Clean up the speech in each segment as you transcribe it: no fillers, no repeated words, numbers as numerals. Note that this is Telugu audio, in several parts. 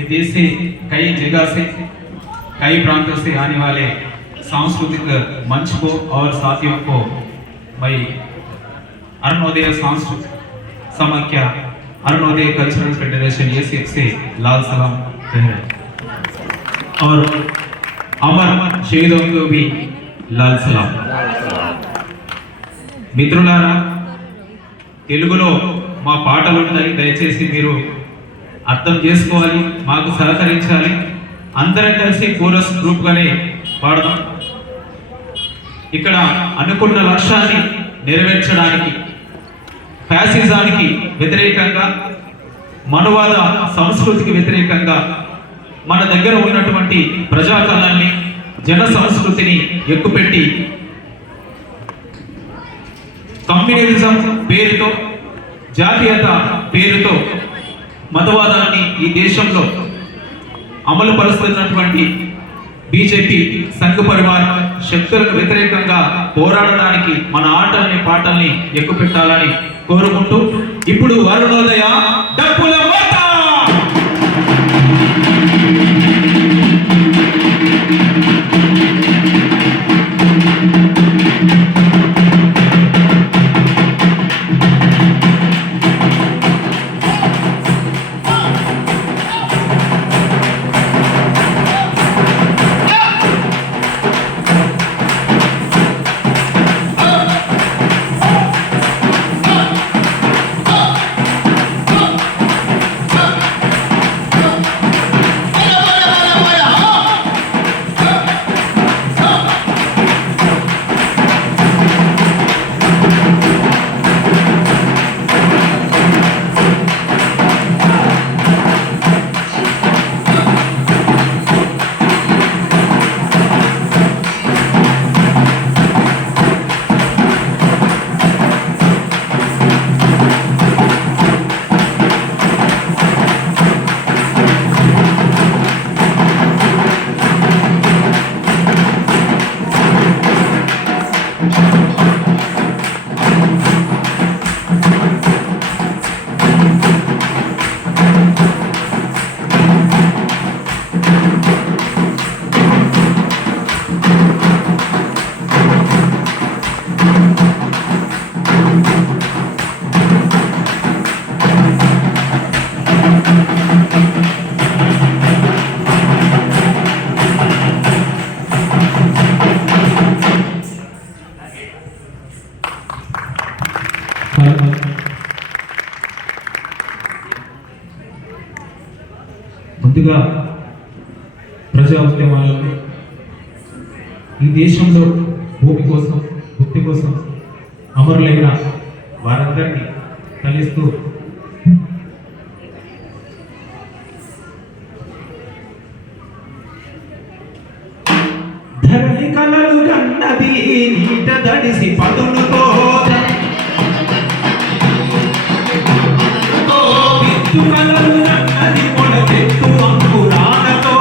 ये देश से कई जगह से कई प्रांतों से आने वाले सांस्कृतिक मंच को और साथियों को मैं अरुणोदय सांस्कृतिक समाख्या अरुणोदय कल्चरल फेडरेशन ACF से लाल सलाम कह रहे हैं और अमर शहीदों को भी लाल सलाम। మిత్రులారా, తెలుగులో మా పాటలు ఉంటాయి, దయచేసి మీరు అర్థం చేసుకోవాలి, మాకు సహకరించాలి. అందరం కలిసి కోరస్ గ్రూప్గానే పాడదాం. ఇక్కడ అనుకున్న లక్ష్యాన్ని నెరవేర్చడానికి ఫ్యాసిజానికి వ్యతిరేకంగా, మనువాద సంస్కృతికి వ్యతిరేకంగా మన దగ్గర ఉన్నటువంటి ప్రజాకళాన్ని, జన సంస్కృతిని ఎక్కుపెట్టి కమ్యూనిజం పేరుతో, జాతీయత పేరుతో మతవాదాన్ని ఈ దేశంలో అమలు పరుస్తున్నటువంటి బీజేపీ సంఘ పరివార శక్తులకు వ్యతిరేకంగా పోరాడడానికి మన ఆటల్ని పాటల్ని ఎక్కుపెట్టాలని కోరుకుంటూ ఇప్పుడు అరుణోదయ డప్పుల మోత ముందుగా ప్రజా ఉద్యమాలను ఈ దేశంలో భూమి కోసం, భక్తి కోసం అమరులైన వారందరినీ తలిస్తూ ధరణి కలలు కన్నది నీట దడిసి పదునుతో విత్తు కలలు కన్నది మొలకెత్తు అంకురాలతో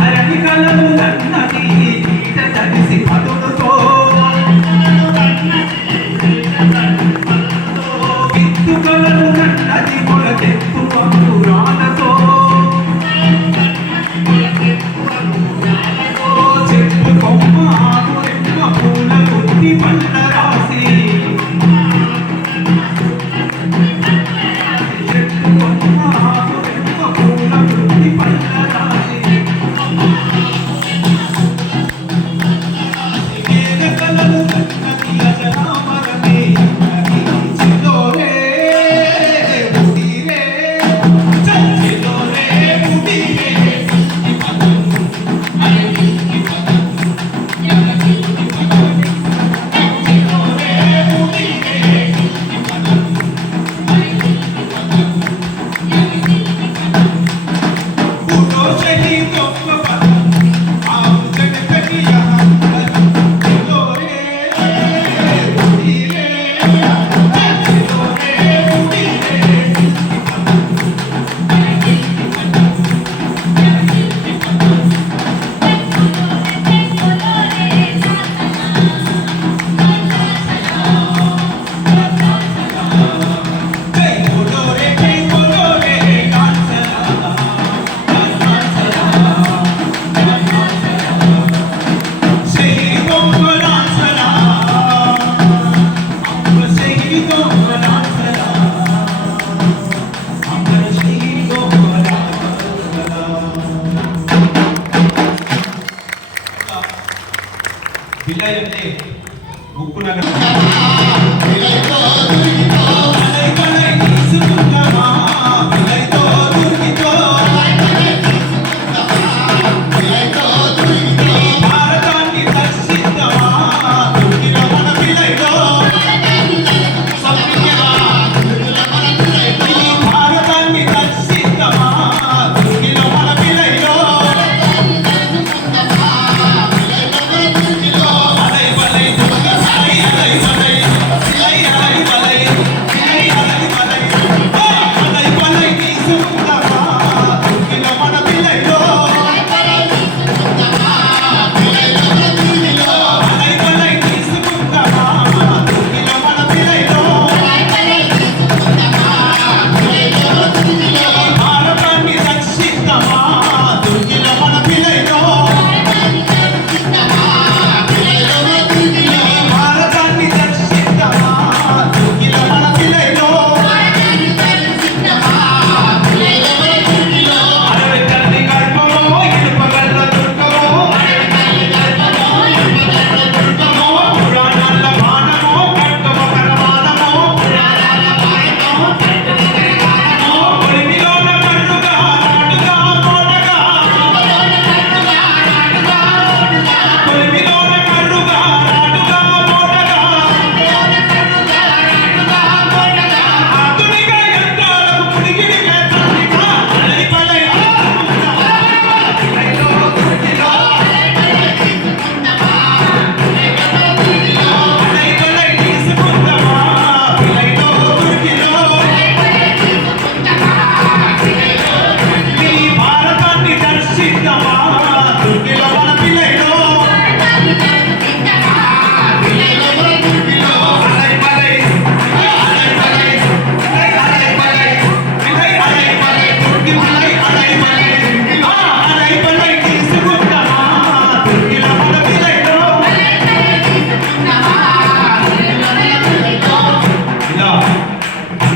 ధరణి కలలు కన్నది నీట దడిసి పదునుతో విత్తు కలలు కన్నది మొలకెత్తు అంకురాలతో చెప్పుకో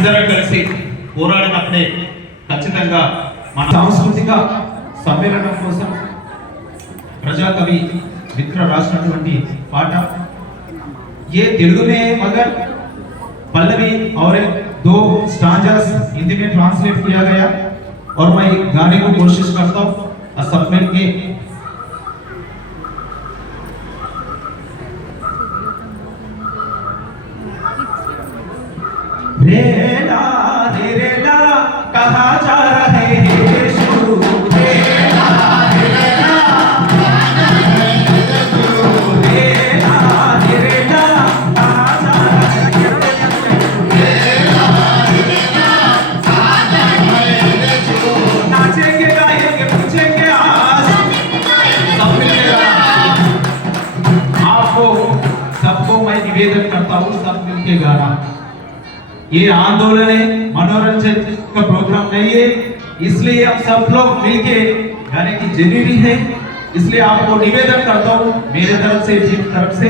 అందరం కలిసి పోరాడినప్పుడే ఖచ్చితంగా మన సాంస్కృతిక సమ్మేళనం కోసం ప్రజాకవి మిత్ర రాసినటువంటి పాట ये तेलुगु में मगर पल्लवी और 2 स्टांजास हिंदी में ट्रांसलेट किया गया और मैं गाने को कोशिश करता हूँ सब मिल के रेला रेला कहा जा रहे हैं यीशु रेला रेला कहा जा रहे हैं यीशु रेला रेला कहा जा रहे हैं रेला रेला कहा जा रहे हैं यीशु नाचेंगे गाएंगे पूछेंगे आज सब मिलके आपको सबको मैं निवेदन करता हूँ सब मिलके गाना ये आंदोलन है मनोरंजन का प्रोग्राम नहीं है इसलिए हम सब लोग मिलके गाने की जरूरी है इसलिए आपको निवेदन करता हूँ मेरे तरफ से टीम तरफ से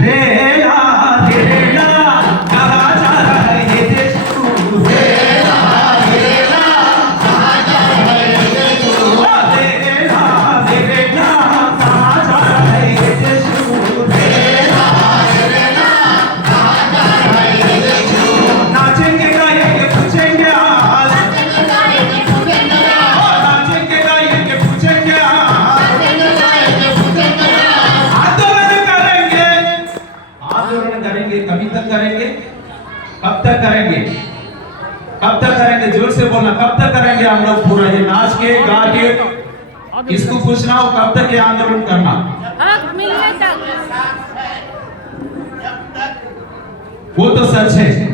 रेला रेला कहा जा रहा है ये देश रेला रेला कहा जा रहा है ये देश रेला रेला कहा जा रहा है ये देश रेला रेला कहा जा रहा है ये देश नाचेंगे गाएंगे पूछेंगे आज नाचेंगे गाएंगे पूछेंगे आज आंदोलन करेंगे कभी तक करेंगे कब तक करेंगे जोर से बोलना कब तक करेंगे हम लोग पूरा ये नाच के गा के इसको पूछना हो कब तक ये आंदोलन करना हक मिलने तक वो तो सच है